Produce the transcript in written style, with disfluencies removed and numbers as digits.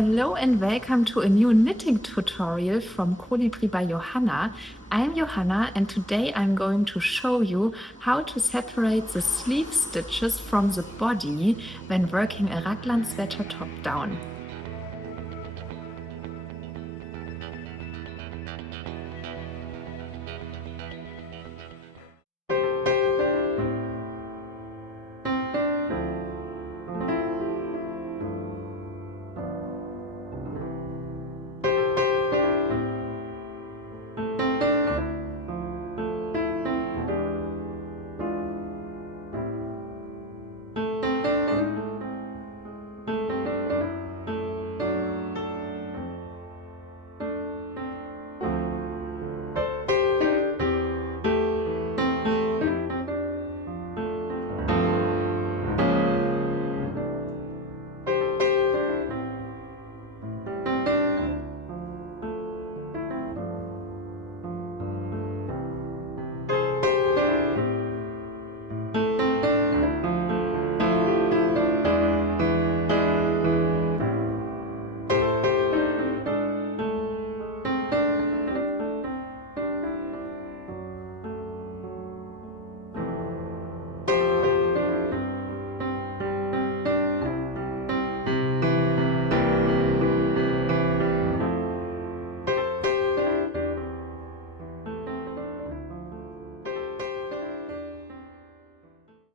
Hello and welcome to a new knitting tutorial from Kolibri by Johanna. I'm Johanna and today I'm going to show you how to separate the sleeve stitches from the body when working a raglan sweater top down.